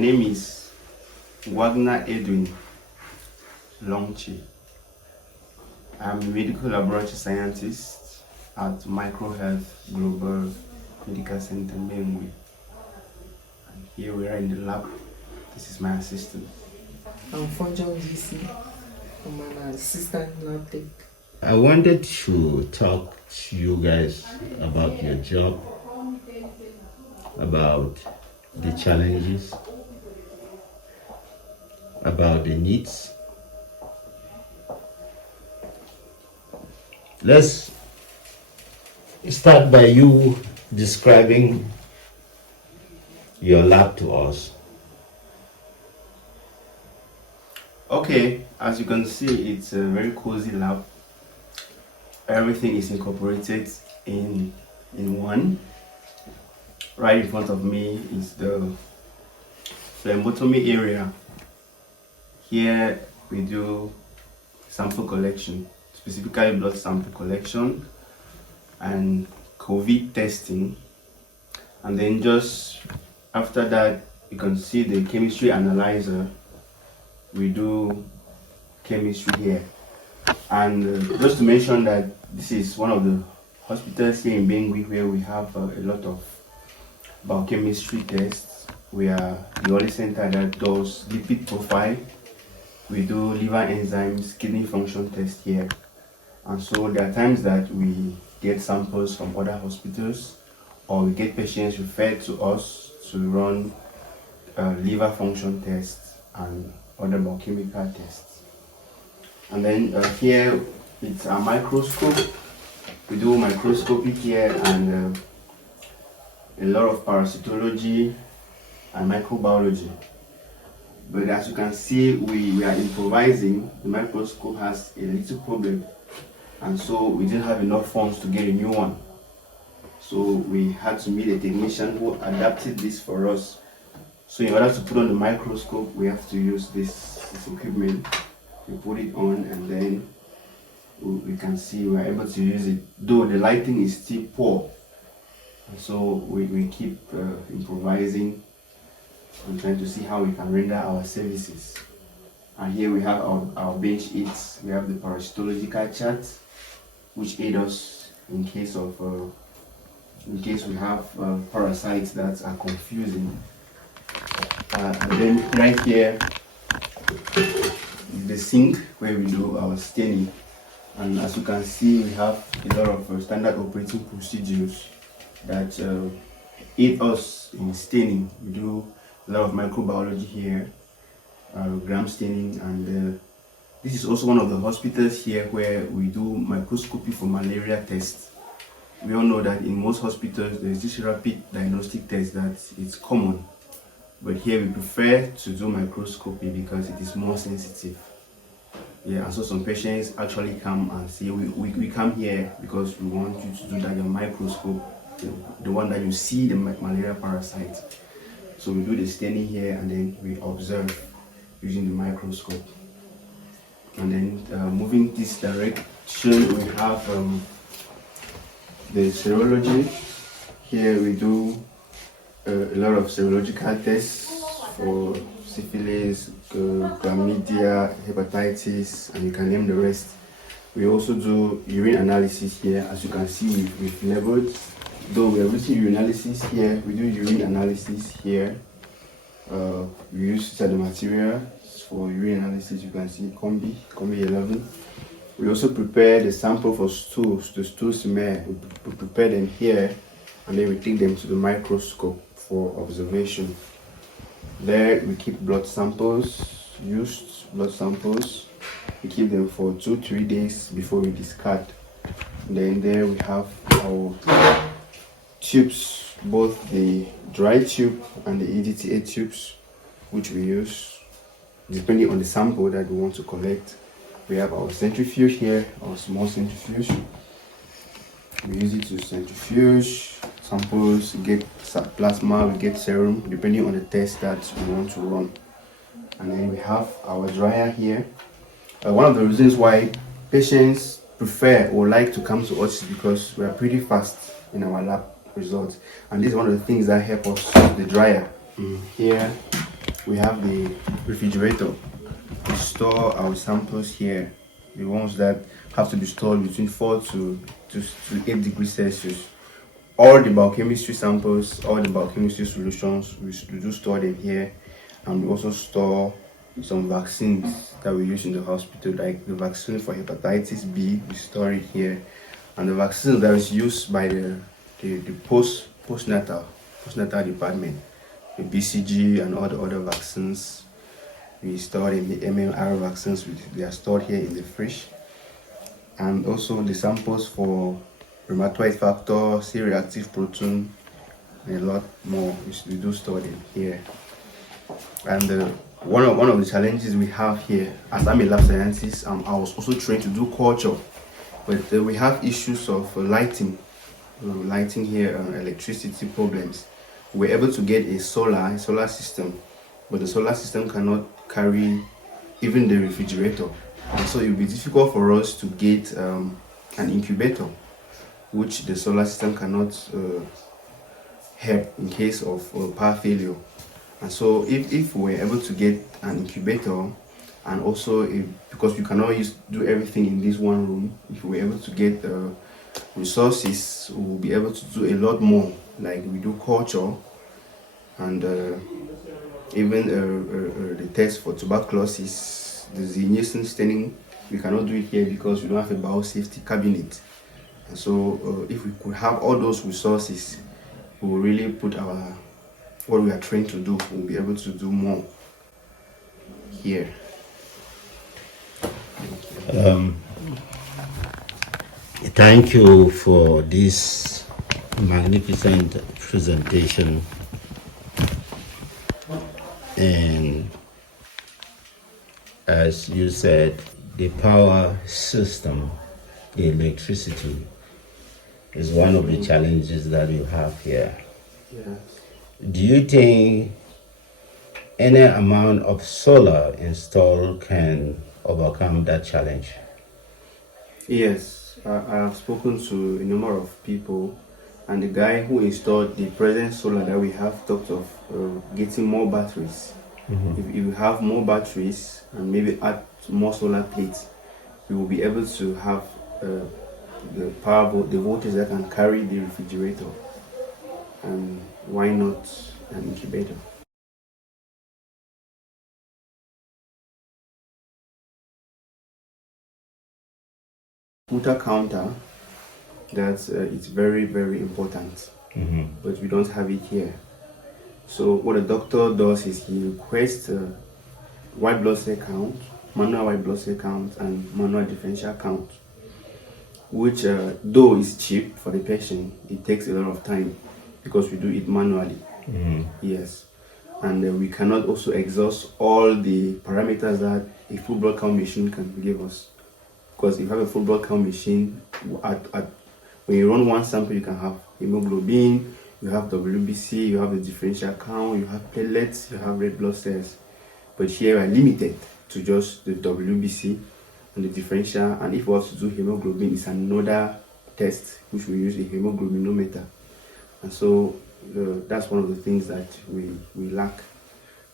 name is Wagner Edwin Longchi. I'm a medical laboratory scientist at Microhealth Global Medical Center, Miglomec. And here we are in the lab. This is my assistant. I'm Function GC. I'm an assistant lab tech. I wanted to talk to you guys about your job, about the challenges, about the needs. Let's start by you describing your lab to us. Okay, as you can see, it's a very cozy lab. Everything is incorporated in one. Right in front of me is the phlebotomy area. Here we do sample collection, specifically blood sample collection and COVID testing. And then just after that, you can see the chemistry analyzer. We do chemistry here. And just to mention that this is one of the hospitals here in Bangui where we have a lot of biochemistry tests. We are the only center that does lipid profile. We do liver enzymes, kidney function test here. And so there are times that we get samples from other hospitals, or we get patients referred to us to run liver function tests and other biochemical tests. And then here it's a microscope. We do microscopy here and a lot of parasitology and microbiology. But as you can see, we are improvising. The microscope has a little problem, and so we didn't have enough funds to get a new one. So we had to meet a technician who adapted this for us. So in order to put on the microscope, we have to use this equipment. We put it on and then we can see we're able to use it, though the lighting is still poor. And so we keep improvising and trying to see how we can render our services. And here we have our bench aids. We have the parasitological chart, which aid us in case we have parasites that are confusing. And then right here is the sink where we do our staining. And as you can see, we have a lot of standard operating procedures that aid us in staining. We do a lot of microbiology here, gram staining, and this is also one of the hospitals here where we do microscopy for malaria tests. We all know that in most hospitals there is this rapid diagnostic test that is common, but here we prefer to do microscopy because it is more sensitive. Yeah, and so some patients actually come and say, we come here because we want you to do that in microscope, the one that you see the malaria parasite. So we do the staining here and then we observe using the microscope. And then moving this direction, we have the serology. Here we do a lot of serological tests for syphilis, chlamydia, hepatitis, and you can name the rest. We also do urine analysis here. As you can see, we've labeled. Though we are using urinalysis here, we do urine analysis here. We use the material for urine analysis. You can see Combi 11. We also prepare the sample for stools, the stool smear. We prepare them here and then we take them to the microscope for observation. There we keep blood samples, used blood samples. We keep them for 2-3 days before we discard. And then there we have our tubes, both the dry tube and the EDTA tubes, which we use depending on the sample that we want to collect. We have our centrifuge here, our small centrifuge. We use it to centrifuge samples, get plasma, we get serum, depending on the test that we want to run. And then we have our dryer here. One of the reasons why patients prefer or like to come to us is because we are pretty fast in our lab results. And this is one of the things that help us, the dryer. Here we have the refrigerator. We store our samples here, the ones that have to be stored between 4 to 8 degrees Celsius. All the biochemistry samples, all the biochemistry solutions, we do store them here, and we also store some vaccines that we use in the hospital, like the vaccine for hepatitis B, we store it here, and the vaccine that is used by the postnatal department, the BCG and all the other vaccines. We store in the MMR vaccines, they are stored here in the fridge, and also the samples for rheumatoid factor, C-reactive protein, and a lot more. We do store them here. And one of the challenges we have here, as I'm a lab scientist, I was also trained to do culture, but we have issues of lighting here, electricity problems. We're able to get a solar system, but the solar system cannot carry even the refrigerator, and so it will be difficult for us to get an incubator, which the solar system cannot help in case of power failure. And so if we're able to get an incubator, and also because we cannot do everything in this one room, if we're able to get resources, we'll be able to do a lot more, like we do culture, and even the test for tuberculosis, the Nielsen staining, we cannot do it here because we don't have a biosafety cabinet. And so if we could have all those resources, we will really put what we are trained to do, we'll be able to do more here. Thank you for this magnificent presentation. And as you said, the power system, the electricity, is one of the challenges that you have here. Yes. Do you think any amount of solar installed can overcome that challenge? Yes, I have spoken to a number of people, and the guy who installed the present solar that we have talked of getting more batteries. If you have more batteries and maybe add more solar plates, we will be able to have the voltage that can carry the refrigerator, and why not an incubator? Water counter, that's it's very, very important, but we don't have it here. So what the doctor does is he requests white blood cell count, manual white blood cell count, and manual differential count, which though is cheap for the patient, it takes a lot of time because we do it manually. Yes, and we cannot also exhaust all the parameters that a full blood count machine can give us. Because if you have a full blood count machine, when you run one sample, you can have hemoglobin, you have WBC, you have the differential count, you have platelets, you have red blood cells. But here we are limited to just the WBC and the differential, and if we want to do hemoglobin, it's another test which we use a hemoglobinometer. And so that's one of the things that we lack,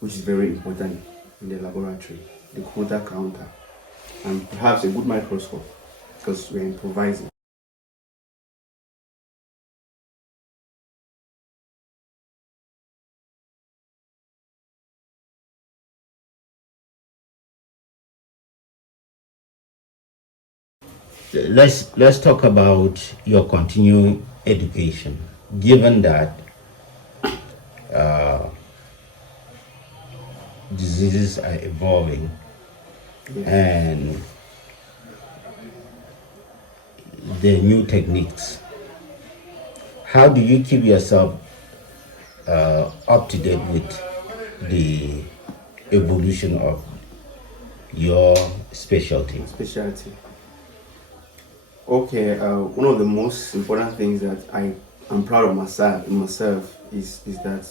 which is very important in the laboratory, the quota counter, and perhaps a good microscope, because we're improvising. Let's talk about your continuing education, given that diseases are evolving. Yes. And the new techniques. How do you keep yourself up to date with the evolution of your specialty? Okay, one of the most important things that I am proud of myself is that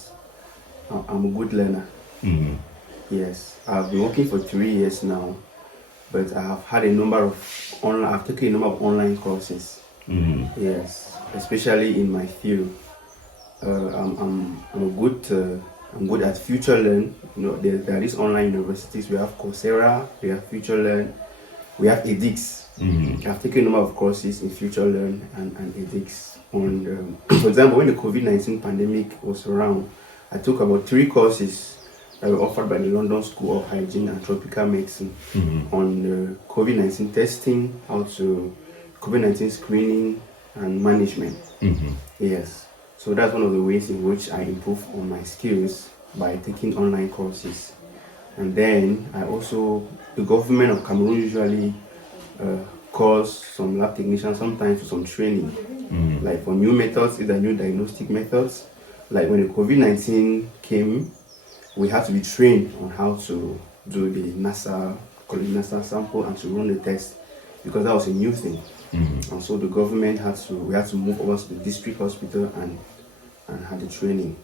I'm a good learner. Yes, I've been working for 3 years now, but I have had I've taken a number of online courses. Yes, especially in my field. I'm a good I'm good at Future Learn. There is online universities. We have Coursera, we have Future Learn, we have edX. I've taken a number of courses in Future Learn and edX. For example, when the COVID-19 pandemic was around, I took about 3 courses that were offered by the London School of Hygiene and Tropical Medicine on COVID-19 testing, how to COVID-19 screening and management. Yes. So that's one of the ways in which I improve on my skills, by taking online courses. And then the government of Cameroon usually calls some lab technicians sometimes for some training, like for new methods, either new diagnostic methods. Like when the COVID-19 came, we had to be trained on how to do the nasal sample and to run the test, because that was a new thing. And so the government we had to move over to the district hospital and had the training.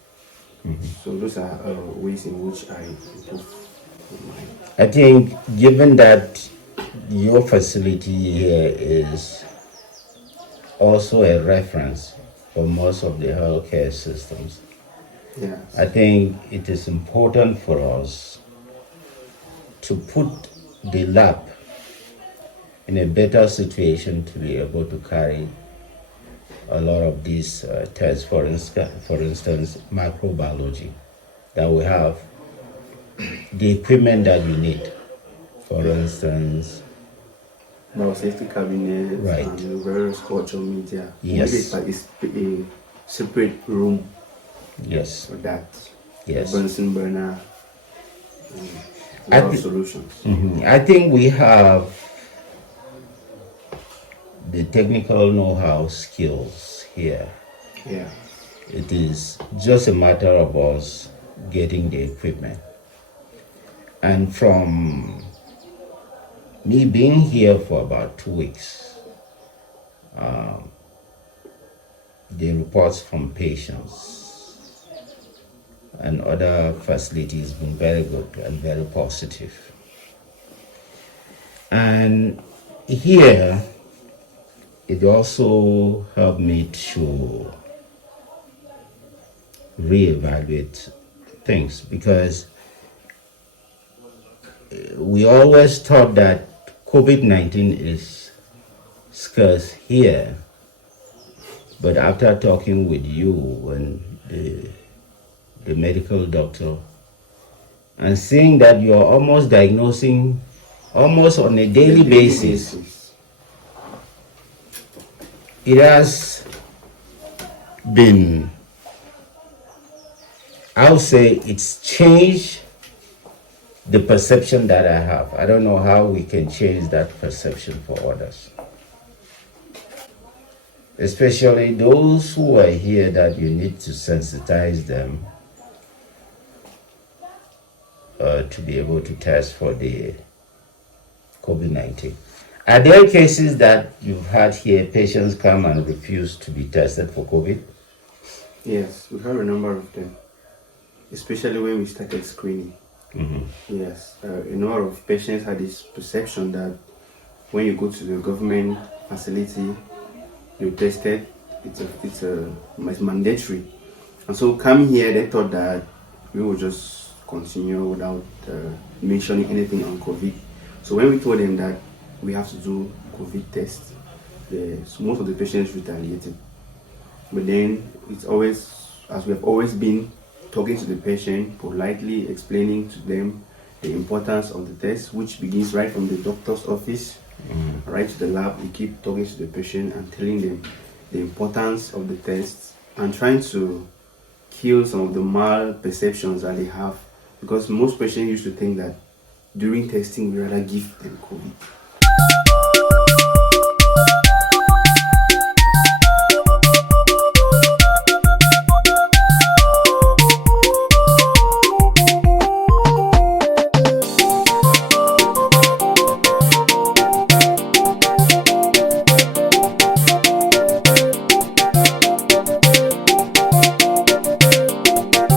So those are ways in which I improve my... I think, given that your facility here is also a reference for most of the healthcare systems, Yes. I think it is important for us to put the lab in a better situation to be able to carry a lot of these tests. For instance, microbiology, that we have the equipment that you need. For instance, biosafety cabinets, Right. and various culture media. Yes. It's a separate room yes, for that. yes. Bunsen burner, I lot of thi- solutions. I think we have the technical know-how skills here. Yeah. It is just a matter of us getting the equipment. And from me being here for about 2 weeks, the reports from patients and other facilities been very good and very positive. And here, it also helped me to reevaluate things, because we always thought that COVID-19 is scarce here, but after talking with you and the medical doctor, and seeing that you're almost diagnosing almost on a daily basis, it has been, I would say it's changed the perception that I have. I don't know how we can change that perception for others, especially those who are here, that you need to sensitize them to be able to test for the COVID-19. Are there cases that you've had here, patients come and refuse to be tested for COVID? Yes, we have a number of them, especially when we started screening. Yes, a number of patients had this perception that when you go to the government facility, you're tested, it's mandatory. And so come here, they thought that we would just continue without mentioning anything on COVID. So when we told them that we have to do COVID tests, most of the patients retaliated. But then it's always, as we have always been, talking to the patient, politely explaining to them the importance of the test, which begins right from the doctor's office, right to the lab. We keep talking to the patient and telling them the importance of the test, and trying to kill some of the malperceptions that they have, because most patients used to think that during testing we rather give them COVID.